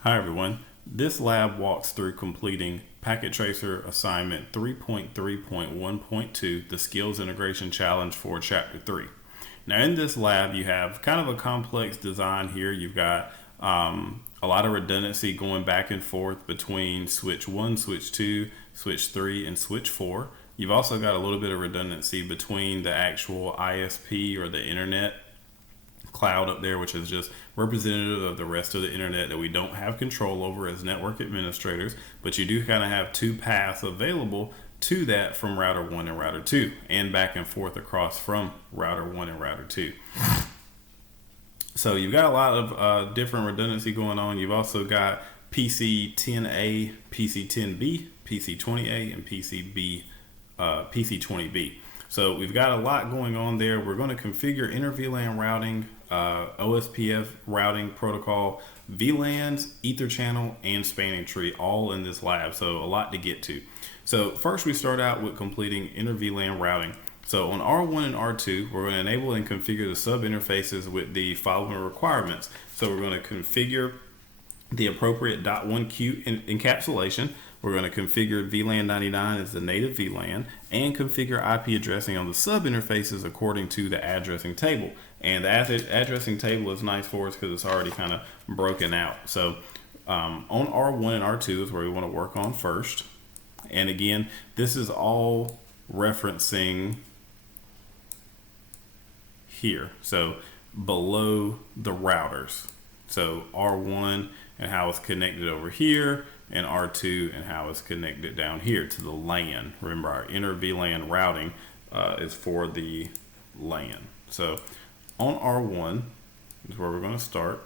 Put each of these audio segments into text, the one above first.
Hi everyone. This lab walks through completing Packet Tracer Assignment 3.3.1.2, the Skills Integration Challenge for Chapter 3. Now in this lab you have kind of a complex design here. You've got a lot of redundancy going back and forth between switch 1, switch 2, switch 3, and switch 4. You've also got a little bit of redundancy between the actual ISP or the internet cloud up there, which is just representative of the rest of the internet that we don't have control over as network administrators, but you do kind of have two paths available to that from router 1 and router 2, and back and forth across from router 1 and router 2. So you've got a lot of different redundancy going on. You've also got PC10A, PC10B, PC20A, and PC20B. So we've got a lot going on there. We're going to configure inter VLAN routing, Ospf routing protocol, VLANs, Ether channel, and spanning tree all in this lab. So a lot to get to. So first we start out with completing inter VLAN routing. So on R1 and R2, we're going to enable and configure the sub interfaces with the following requirements. So we're going to configure the appropriate .1Q encapsulation. We're going to configure VLAN 99 as the native VLAN and configure IP addressing on the sub interfaces according to the addressing table. And the addressing table is nice for us because it's already kind of broken out. So on R1 and R2 is where we want to work on first. And again, this is all referencing here. So below the routers. So R1 and how it's connected over here, and R2 and how it's connected down here to the LAN. Remember, our inter VLAN routing is for the LAN. So on R1 is where we're going to start.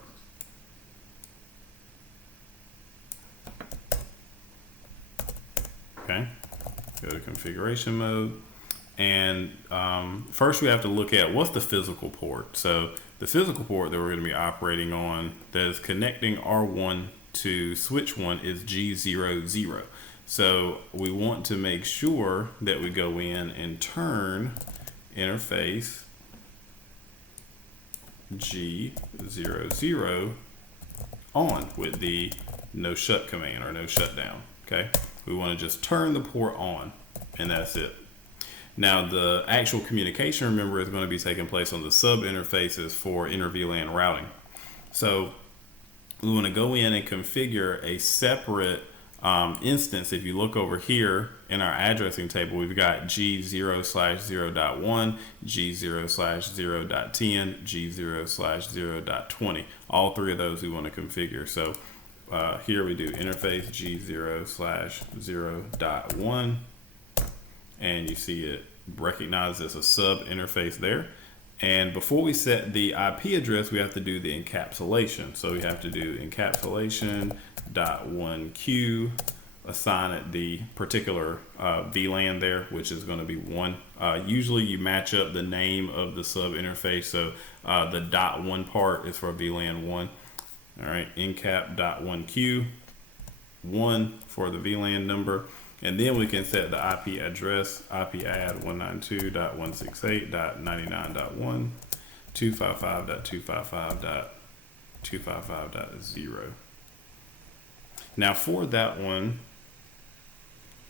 Okay, go to configuration mode. And first we have to look at what's the physical port. So the physical port that we're going to be operating on that is connecting R1 to switch 1 is G00. So we want to make sure that we go in and turn interface G00 on with the no shut command or no shutdown. Okay, we want to just turn the port on, and that's it. Now the actual communication, remember, is going to be taking place on the sub interfaces for inter VLAN routing. So we want to go in and configure a separate instance. If you look over here in our addressing table, we've got G0/0.1, G0/0.10, G0/0.20. All three of those we want to configure. So here we do interface G0/0.1, and you see it recognized as a sub interface there. And before we set the IP address, we have to do the encapsulation. So we have to do encapsulation.1Q, assign it the particular VLAN there, which is going to be 1. Usually you match up the name of the sub interface. So the .1 part is for VLAN 1. All right, encap.1Q, 1 for the VLAN number. And then we can set the IP address, IP add 192.168.99.1, 255.255.255.0. Now for that one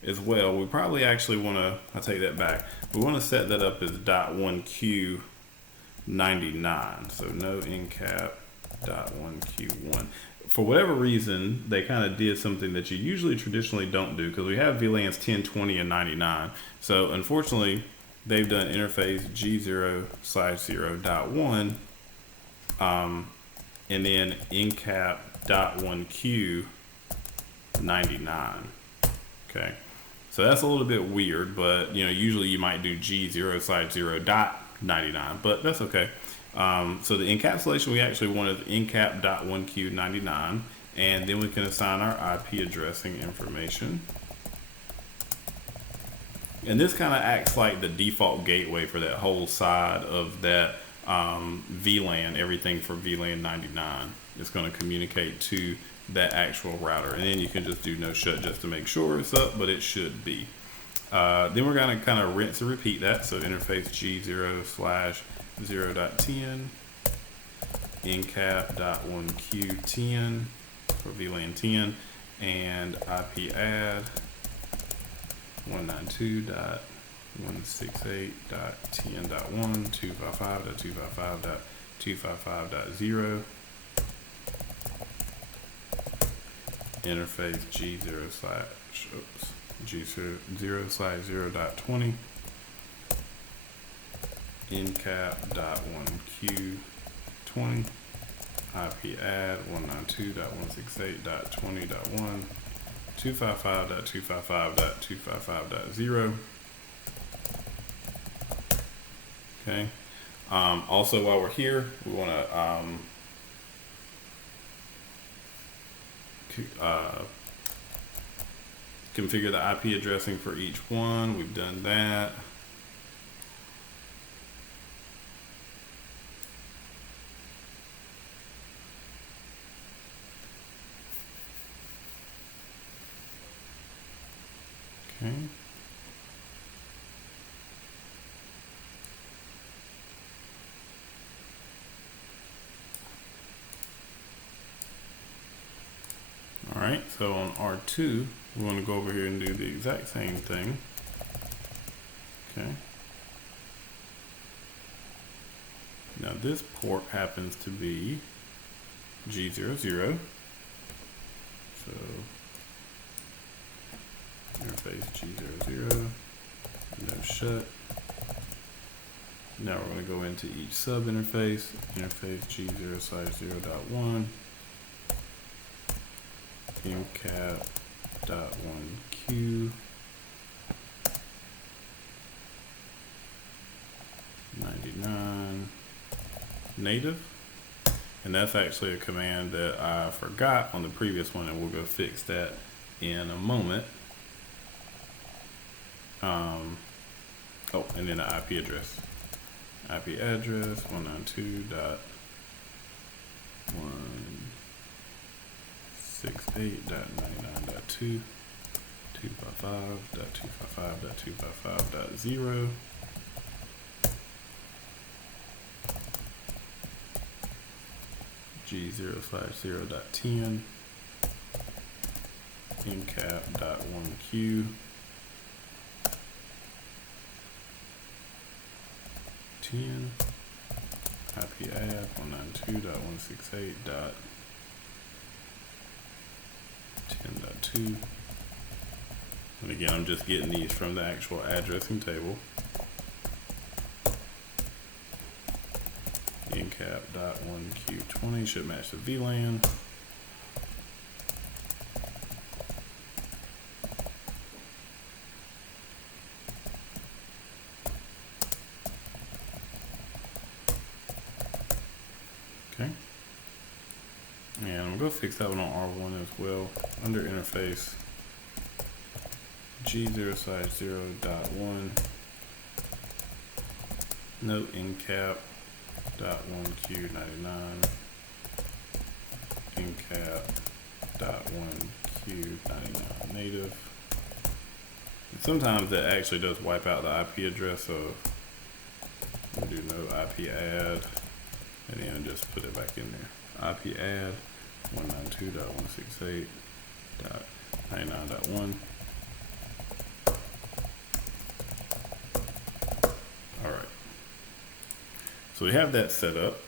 as well, we probably actually want to, I'll take that back. We want to set that up as .1Q99. So no encap.1Q1. For whatever reason, they kind of did something that you usually traditionally don't do, because we have VLANs 10, 20, and 99. So unfortunately, they've done interface G0/0.1 and then encap.1Q99. Okay, so that's a little bit weird, but usually you might do G0/0.99, but that's okay. So the encapsulation we actually want is encap.1Q99, and then we can assign our IP addressing information. And this kind of acts like the default gateway for that whole side of that VLAN. Everything for VLAN 99 is going to communicate to that actual router, and then you can just do no shut just to make sure it's up, but it should be. Then we're going to kind of rinse and repeat that. So interface G0/0.10, encap.1Q10, for VLAN 10, and IP add 192.168.10.1 255.255.255.0 interface G0/0/0.20 incap.1q20 IP add 192.168.20.1 255.255.255.0. Okay. Also, while we're here, we want to configure the IP addressing for each one. We've done that. Okay. All right, so on R2, we want to go over here and do the exact same thing. Okay. Now this port happens to be G00. So interface G00, no shut. Now we're going to go into each sub interface, interface G0/0.1, incap.1q, 99 native. And that's actually a command that I forgot on the previous one, and we'll go fix that in a moment. Oh, and then the IP address. IP address 192.168.99.2 255.255.255.0 G0/0.10 incap.1q 10 IP add 192.168.10.2. And again, I'm just getting these from the actual addressing table. Incap.1q20 should match the VLAN. Okay. And I'm going to fix that one on R1 as well. Under interface, G0/0.1, note incap.1q99, incap.1q99 native. And sometimes that actually does wipe out the IP address, so we'll do no IP add, and then just put it back in there. IP add 192.168.99.1. All right. So we have that set up.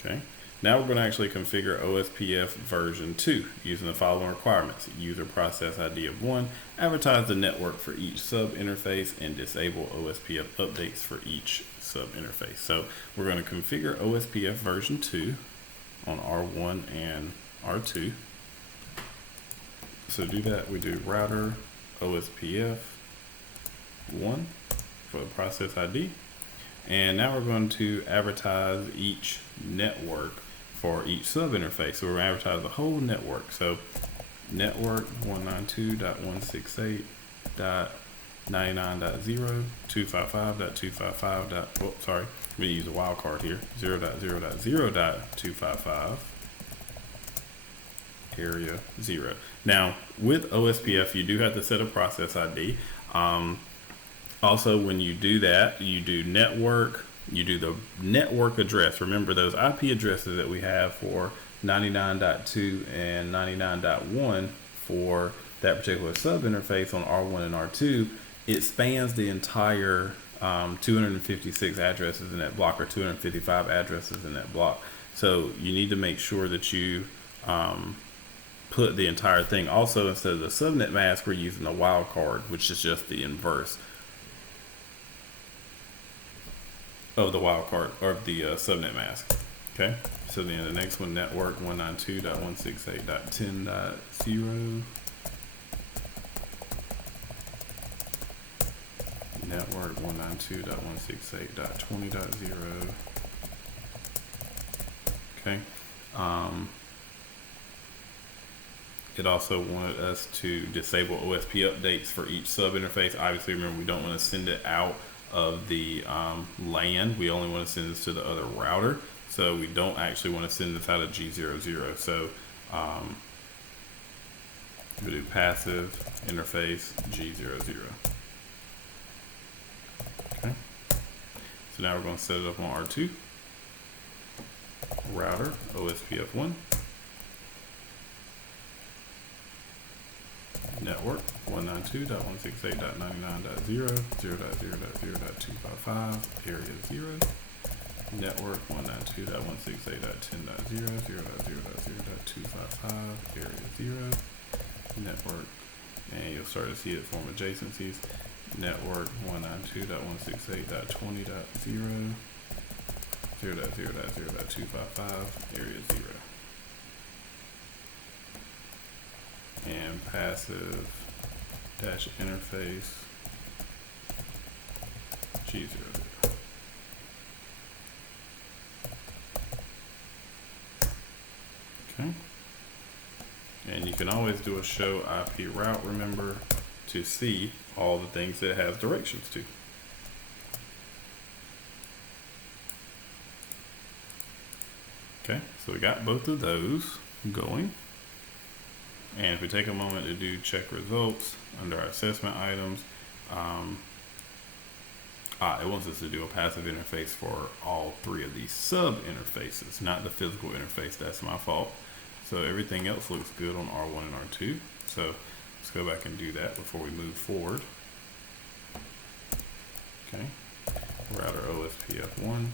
Okay. Now we're going to actually configure Ospf version 2 using the following requirements: user process ID of 1, advertise the network for each sub interface, and disable Ospf updates for each sub interface. So we're going to configure Ospf version 2 on R1 and R2. So to do that, we do router Ospf 1 for the process ID. And now we're going to advertise each network for each sub interface. So we're going to advertise the whole network. So network 192.168.99.0 255.255. Oh, sorry, I'm going to use a wildcard here. 0.0.0.255 area 0. Now with Ospf, you do have to set a process ID. Also, when you do that, you do network, you do the network address. Remember those IP addresses that we have for 99.2 and 99.1 for that particular sub interface on R1 and R2, it spans the entire 256 addresses in that block, or 255 addresses in that block. So you need to make sure that you put the entire thing. Also, instead of the subnet mask, we're using the wildcard, which is just the inverse of the wildcard, or the subnet mask. Okay, so then the next one, network 192.168.10.0. Network 192.168.20.0. Okay. It also wanted us to disable Osp updates for each sub interface. Obviously, remember, we don't want to send it out of the LAN. We only want to send this to the other router. So we don't actually want to send this out of G00. So we do passive interface G00. Okay. So now we're going to set it up on R2. Router OSPF1. Network 192.168.99.0, 0.0.0.255, area 0. Network 192.168.10.0, 0.0.0.255, area 0. Network, and you'll start to see it form adjacencies. Network 192.168.20.0, 0.0.0.255, area 0. And passive dash interface G00. Okay. And you can always do a show IP route, remember, to see all the things that it has directions to. Okay, so we got both of those going. And if we take a moment to do check results under our assessment items, it wants us to do a passive interface for all three of these sub interfaces, not the physical interface. That's my fault. So everything else looks good on R1 and R2. So let's go back and do that before we move forward. Okay, router OSPF1,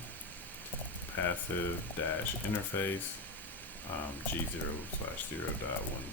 passive dash interface G0/0.1.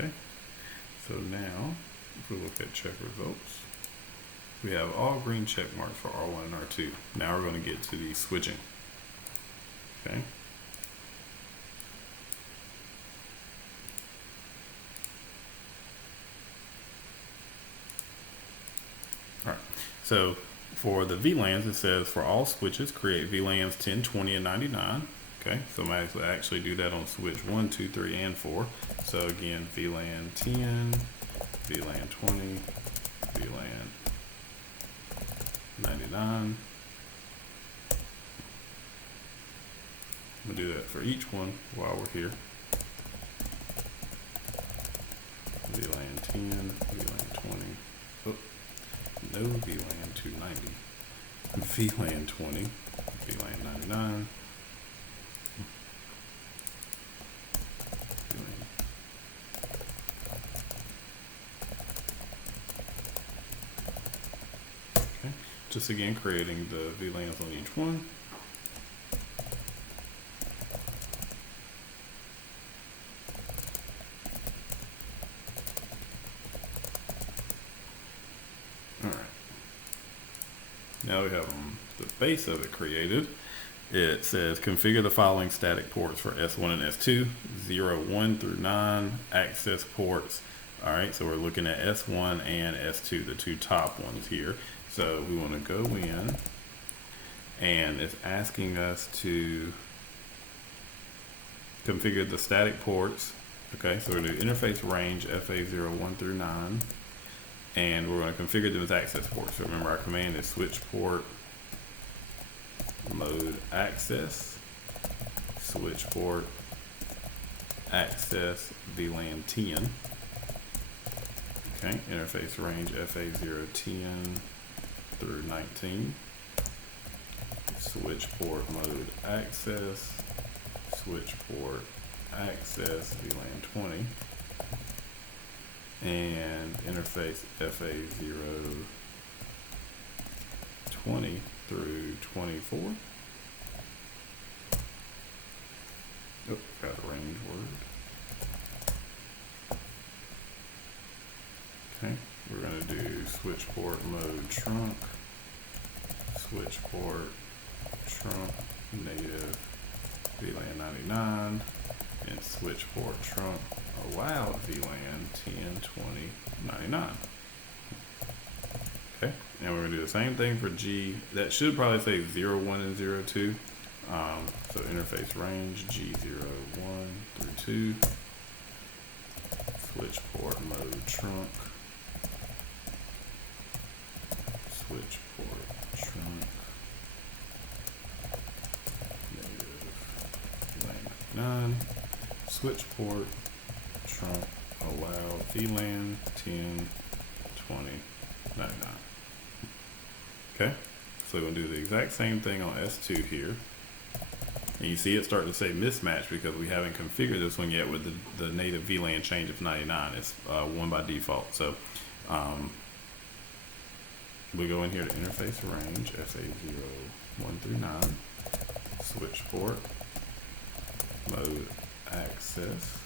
Okay, so now if we look at check results, we have all green check marks for R1 and R2. Now we're going to get to the switching. Okay. All right, so for the VLANs, it says for all switches, create VLANs 10, 20, and 99. Okay, so I might actually do that on switch 1, 2, 3, and 4. So again, VLAN 10, VLAN 20, VLAN 99. We'll do that for each one while we're here. VLAN 10, VLAN 20. Oh, no VLAN 290. VLAN 20, VLAN 99. Just again creating the VLANs on each one. All right. Now we have the base of it created. It says configure the following static ports for S1 and S2, 0, 1 through 9 access ports. All right, so we're looking at S1 and S2, the two top ones here. So we want to go in, and it's asking us to configure the static ports. Okay, so we're going to do interface range FA01 through 9, and we're going to configure them as access ports. So remember, our command is switch port mode access, switch port access VLAN 10. Okay, interface range FA010 through 19, switch port mode access, switch port access VLAN 20, and interface FA020 through 24. Oh, got a range word. Okay, we're going to do switch port mode trunk, switch port trunk native VLAN 99, and switch port trunk allowed VLAN 10, 20, 99. Okay, and we're going to do the same thing for G. That should probably say 01 and 02. So interface range G01 through 2, switch port mode trunk, switch port trunk native VLAN 9, switch port trunk allow VLAN 10, 20, 99. Okay, so we're going to do the exact same thing on S2 here. And you see it starting to say mismatch because we haven't configured this one yet with the native VLAN change of 99. It's 1 by default. So we go in here to interface range FA01 through 9, switch port mode access,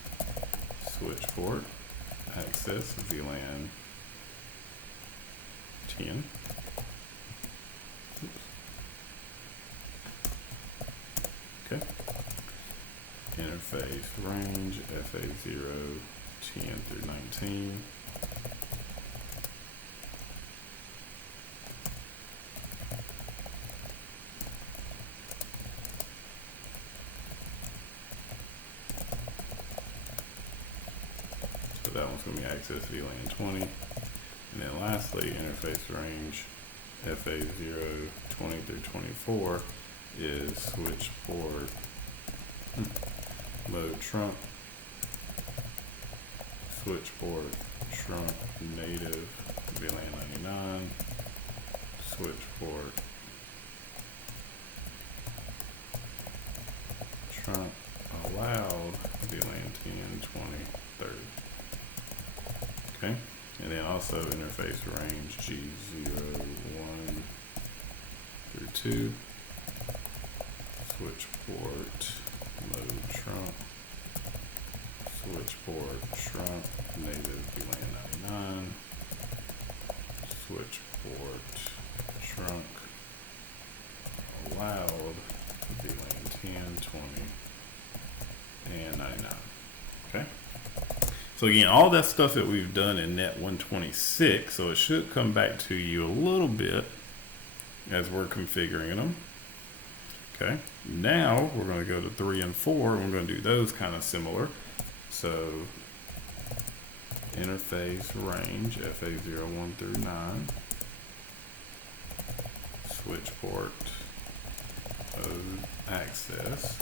switch port access VLAN 10. Okay. Interface range FA010 through 19. So that one's going to be access VLAN 20. And then lastly, interface range FA020 through 24 is switch port mode trunk, switch port trunk native VLAN 99, switch port trunk allowed VLAN 10, 20, 30. Okay, and then also interface range G01 through 2, switch port mode trunk, switch port trunk native VLAN 99, switch port trunk allowed VLAN 10, 20, and 99. Okay. So again, all that stuff that we've done in net 126, so it should come back to you a little bit as we're configuring them. Okay, now we're going to go to 3 and 4, and we're going to do those kind of similar. So interface range FA01 through 9, switch port mode access,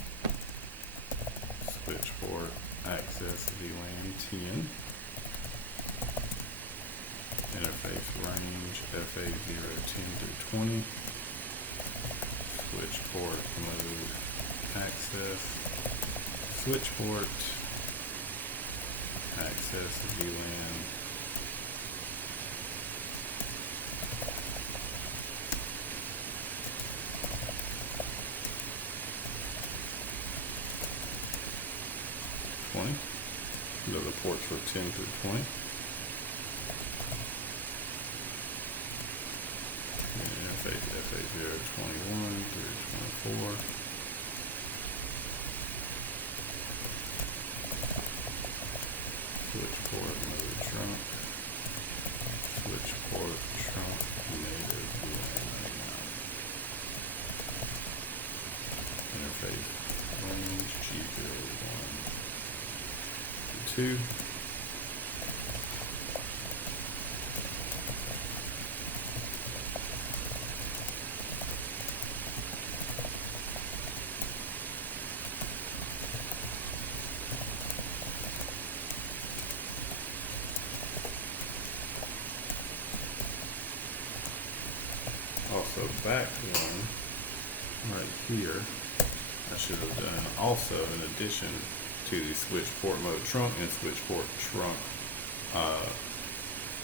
switch port access VLAN 10, interface range FA010 through 20, switch port mode access, switch port access VLAN 20. Those are the ports for 10 through 20. And interface FA021 through 24. Switch port mode trunk. Switch port trunk native 2. Also back one right here, I should have done also in addition to the switch port mode trunk and switch port trunk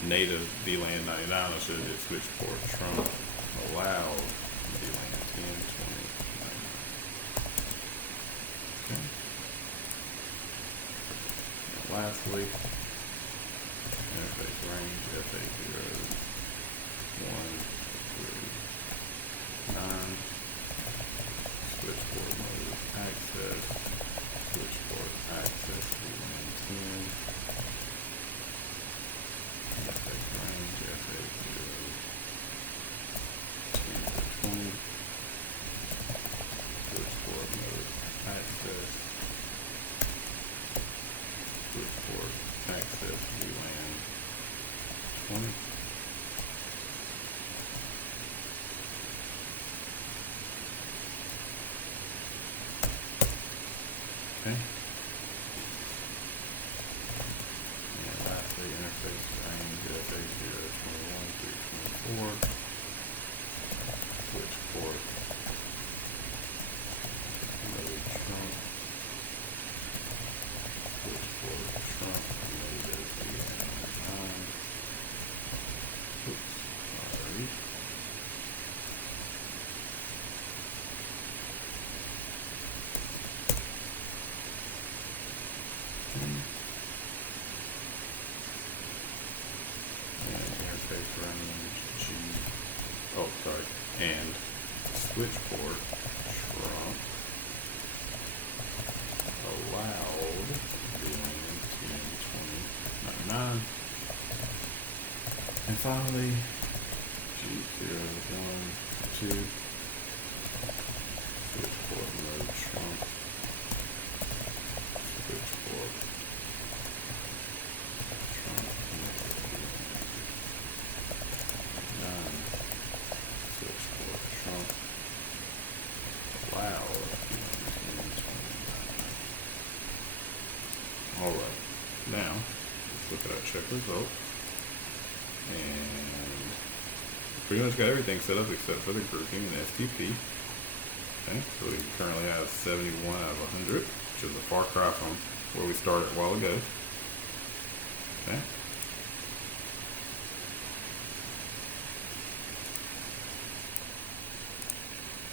native VLAN 99, I should have did switch port trunk allowed VLAN 10, 20, 99. Okay. And lastly, interface range FA0, 1, 9, switch port mode access, switch port access VLAN 10, interface range FA0, 10 to 20, switch port mode access, switch port access VLAN 20. Okay. And lastly, interface range FA0, 21 through 24, switch port mode trunk, switch port trunk native VLAN 9. Oops, sorry. And switch port trunk allowed VLAN 10, 20, 99. And finally, G0, 1, 2, switch port mode trunk, switch port trunk, Alright, now let's look at our check results. And pretty much got everything set up except for the grouping and STP. Okay, so we currently have 71 out of 100, which is a far cry from where we started a while ago. Okay.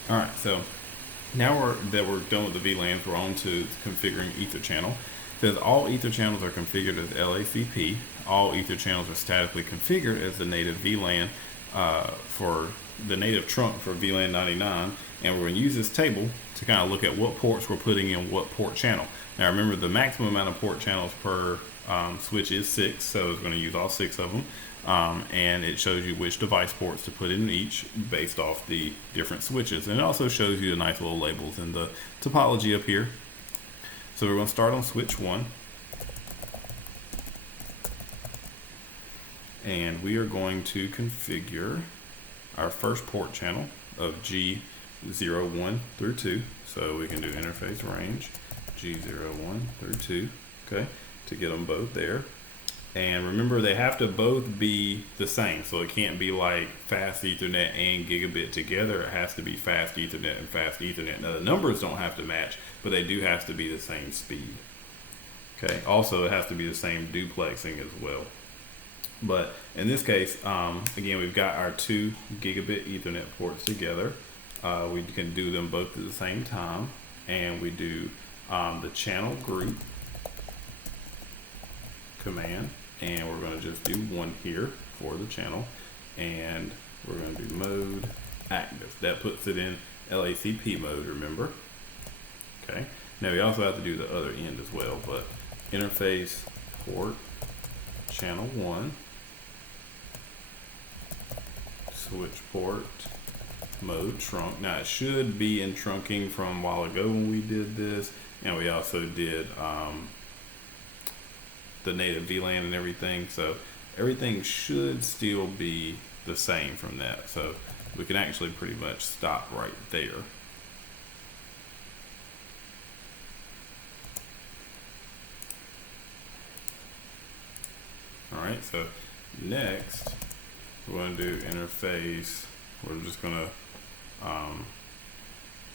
Alright, so now we're done with the VLANs, we're on to configuring Ether channel. It says all Ether channels are configured as LACP. All Ether channels are statically configured as the native VLAN for the native trunk for VLAN 99. And we're going to use this table to kind of look at what ports we're putting in what port channel. Now remember, the maximum amount of port channels per switch is 6, so it's going to use all 6 of them. And it shows you which device ports to put in each based off the different switches. And it also shows you the nice little labels in the topology up here. So we're going to start on switch 1. And we are going to configure our first port channel of G01 through 2. So we can do interface range G01 through 2, okay, to get them both there. And remember, they have to both be the same. So it can't be like fast Ethernet and gigabit together. It has to be fast Ethernet and fast Ethernet. Now the numbers don't have to match, but they do have to be the same speed. Okay, also it has to be the same duplexing as well. But in this case, again, we've got our 2 gigabit Ethernet ports together. We can do them both at the same time. And we do the channel group command. And we're going to just do 1 here for the channel. And we're going to do mode active. That puts it in LACP mode, remember? Okay. Now we also have to do the other end as well. But interface port channel 1. Switch port mode trunk. Now it should be in trunking from a while ago when we did this. And we also did the native VLAN and everything. So everything should still be the same from that. So we can actually pretty much stop right there. Alright, so next we're going to do interface. We're just going to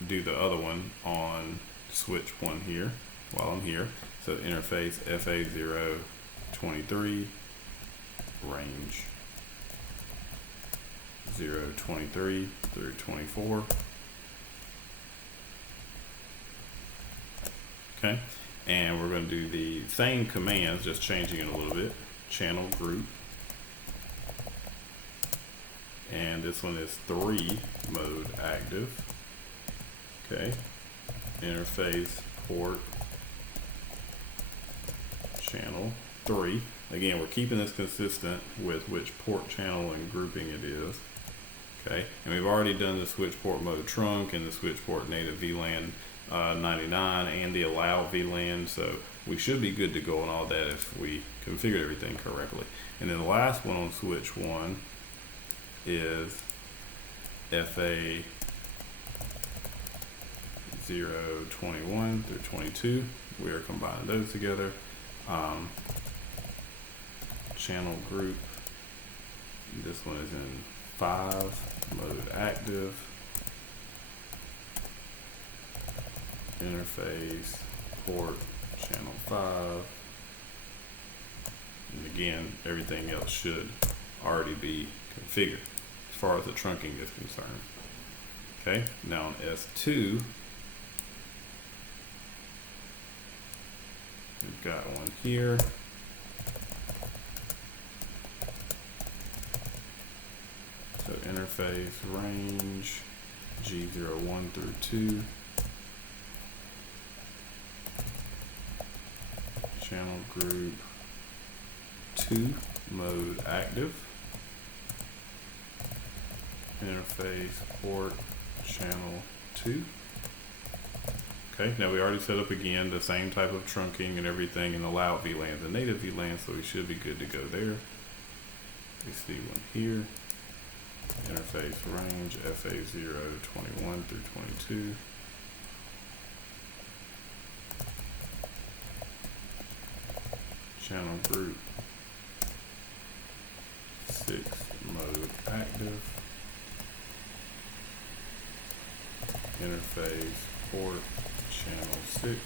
do the other one on switch 1 here while I'm here. So interface FA023 range 023 through 24. Okay, and we're going to do the same commands, just changing it a little bit. Channel group, and this one is 3 mode active. Okay, interface port channel 3. Again, we're keeping this consistent with which port channel and grouping it is. Okay, and we've already done the switch port mode trunk and the switch port native VLAN 99 and the allow VLAN, so we should be good to go on all that if we configured everything correctly. And then the last one on switch 1 is FA 021 through 22. We are combining those together. Channel group, this one is in 5 mode active. Interface port channel 5, and again everything else should already be configured as far as the trunking is concerned. Okay, now on S2 we've got one here. So interface range G01 through 2. Channel group 2 mode active. Interface port channel 2. Okay, now we already set up again the same type of trunking and everything in the allow VLAN, the native VLAN, so we should be good to go there. We see one here. Interface range FA021 through 22. Channel group 6 mode active. Interface port channel 6.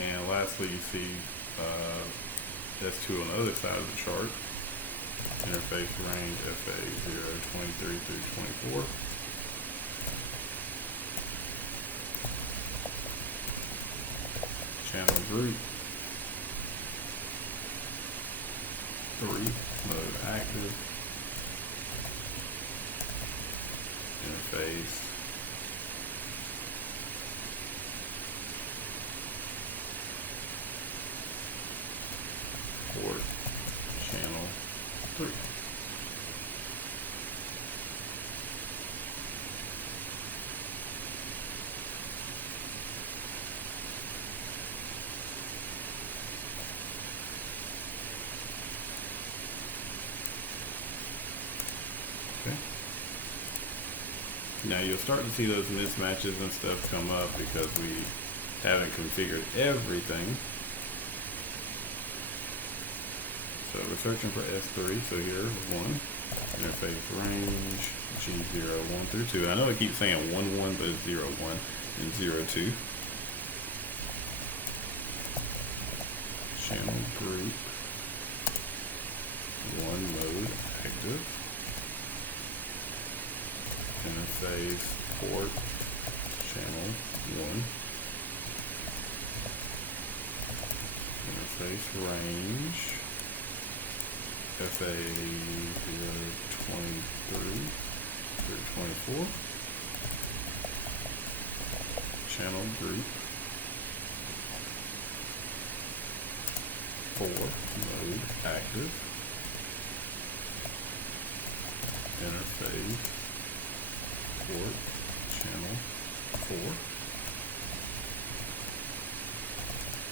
And lastly, you see S2 on the other side of the chart. Interface range FA023 through 24. Channel group 3 mode active. Interface port channel 3. Now you'll start to see those mismatches and stuff come up because we haven't configured everything. So we're searching for S3, so here's 1. Interface range G01 through 2. I know I keep saying 11, but it's 01 and 02. Channel group 1 mode active. Interface port channel 1. Interface range FA023 through 24. Channel group 4 mode active. Interface port channel 4.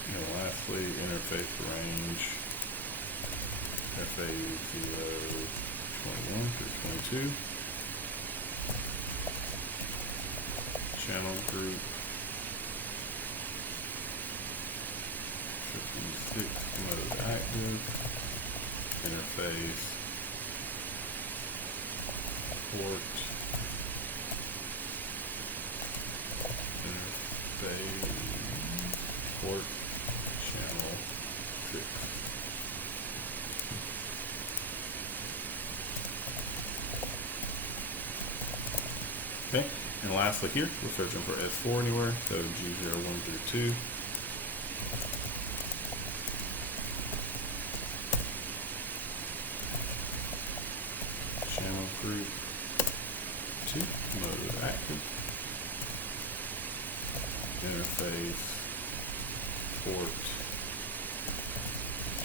And lastly, interface range FA021 through 22. Channel group 56 mode active. Interface port. Interface port channel 6. Okay, and lastly here, we're searching for S4 anywhere, so G01 through 2. Channel group 2, mode active. Interface port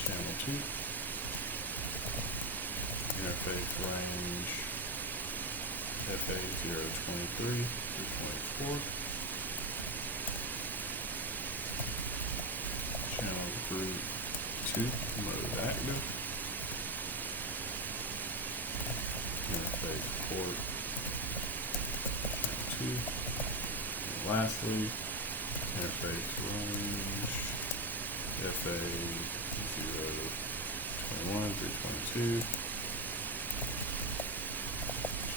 channel 2. Interface range FA023 through 24. Channel group 2, mode active. Interface port channel 2. And lastly, interface range FA021 through 22.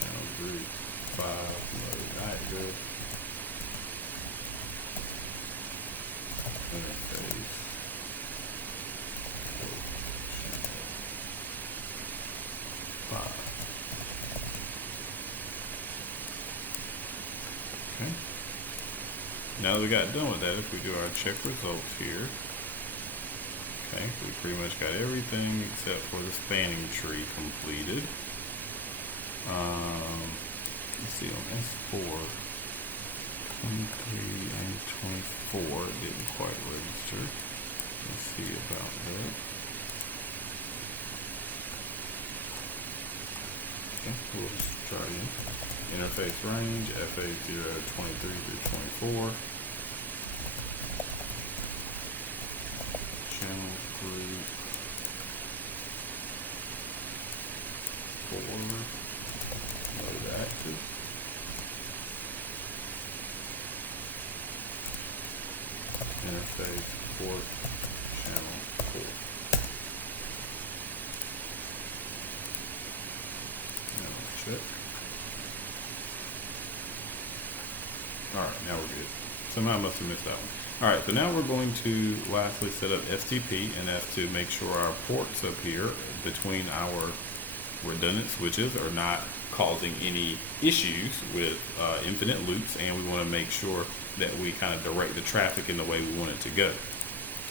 Channel group 5, mode active. Interface port channel 5. Okay. Now that we got done with that, if we do our check results here, okay, we pretty much got everything except for the spanning tree completed. Let's see, on S4, 23 and 24 didn't quite register. Let's see about that. Okay, we'll just try again. Interface range, FA023 through 24. Channel group 4, mode active. Interface port channel 4. Now check. Alright, now we're good. Somehow I must have missed that one. Alright, so now we're going to lastly set up STP, and that's to make sure our ports up here between our redundant switches are not causing any issues with infinite loops, and we want to make sure that we kind of direct the traffic in the way we want it to go.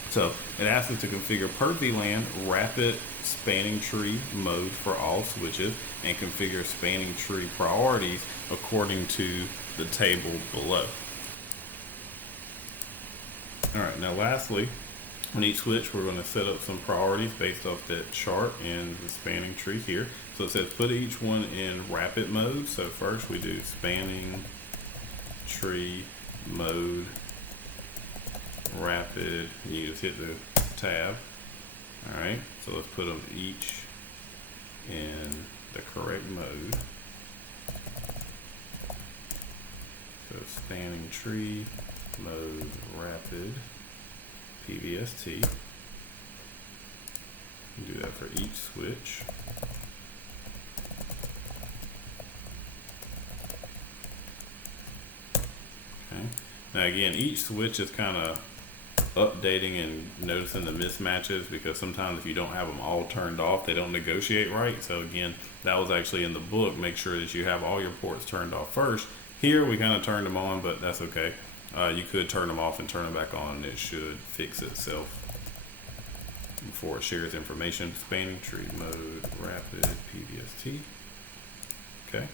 So it asks us to configure per VLAN rapid spanning tree mode for all switches and configure spanning tree priorities according to the table below. All right, now lastly, on each switch, we're going to set up some priorities based off that chart in the spanning tree here. So it says put each one in rapid mode. So first we do spanning tree mode rapid. You just hit the tab. All right, so let's put them each in the correct mode. So spanning tree mode rapid PVST. Do that for each switch. Okay. Now again, each switch is kind of updating and noticing the mismatches, because sometimes if you don't have them all turned off, they don't negotiate right. So again, that was actually in the book. Make sure that you have all your ports turned off first. Here we kind of turned them on, but that's okay. You could turn them off and turn them back on, and it should fix itself before it shares information. Spanning tree mode rapid PVST. Okay.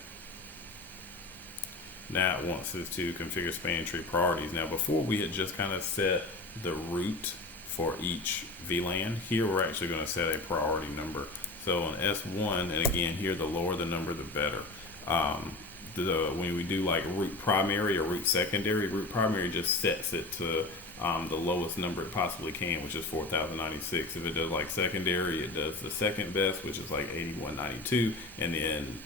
Now it wants us to configure spanning tree priorities. Now before we had just kind of set the route for each VLAN. Here we're actually going to set a priority number. So on S1, and again here, the lower the number the better. When we do like route primary or route secondary, route primary just sets it to the lowest number it possibly can, which is 4,096. If it does like secondary, it does the second best, which is like 8,192, and then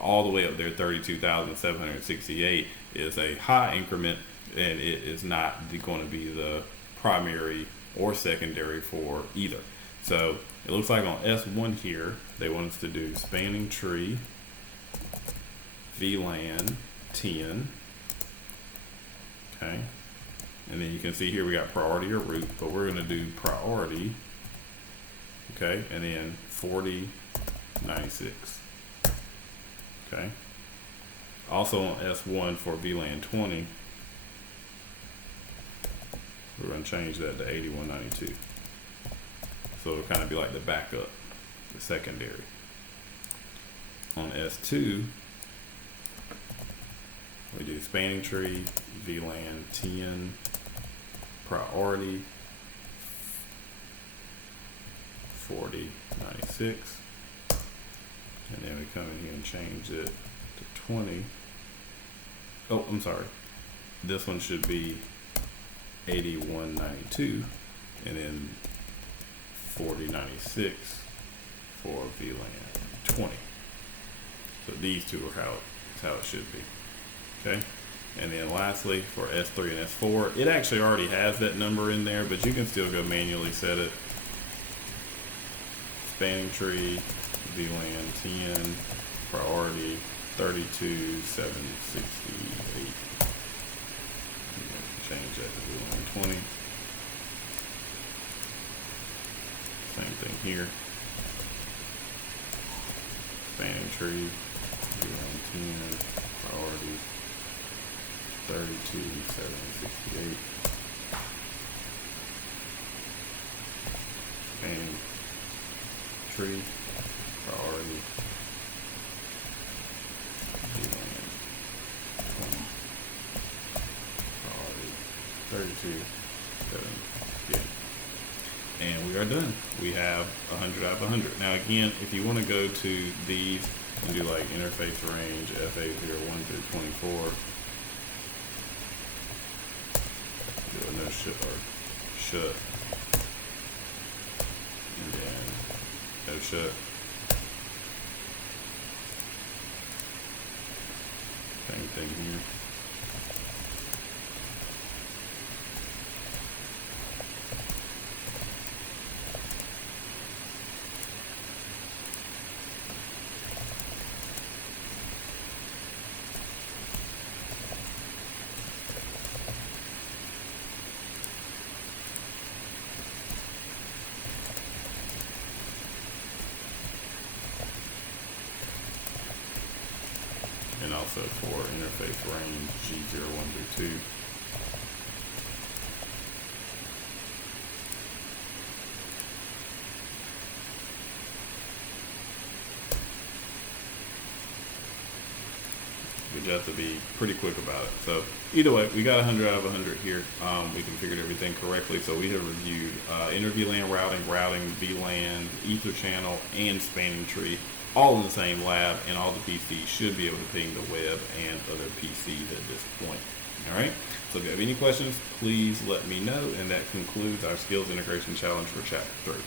all the way up there, 32,768 is a high increment, and it is not going to be the primary or secondary for either. So it looks like on S1 here, they want us to do spanning tree, VLAN 10. Okay. And then you can see here we got priority or root, but we're going to do priority. Okay. And then 4096. Okay. Also on S1 for VLAN 20, we're going to change that to 8192. So it'll kind of be like the backup, the secondary. On S2, we do spanning tree, VLAN 10, priority, 4096. And then we come in here and change it to 20. Oh, I'm sorry. This one should be 8192, and then 4096 for VLAN 20. So these two are how it should be. Okay. And then lastly for S3 and S4, it actually already has that number in there, but you can still go manually set it. Spanning tree, VLAN 10, priority 32,768. Change that to VLAN 20. Same thing here. Spanning tree, VLAN 10, priority 32,768. Spanning tree, priority VLAN 20, priority 32,768. And we are done. We have 100 out of 100. Now again, if you want to go to these and do like interface range FA01 through 24, do a no shut or shut, and then no shut. Same thing here. And also for interface range G01 through 2. We just have to be pretty quick about it. So either way, we got 100 out of 100 here. We configured everything correctly. So we have reviewed inter-VLAN routing, VLAN, ether channel, and spanning tree, all in the same lab, and all the PCs should be able to ping the web and other PCs at this point. All right. So if you have any questions, please let me know. And that concludes our skills integration challenge for chapter 3.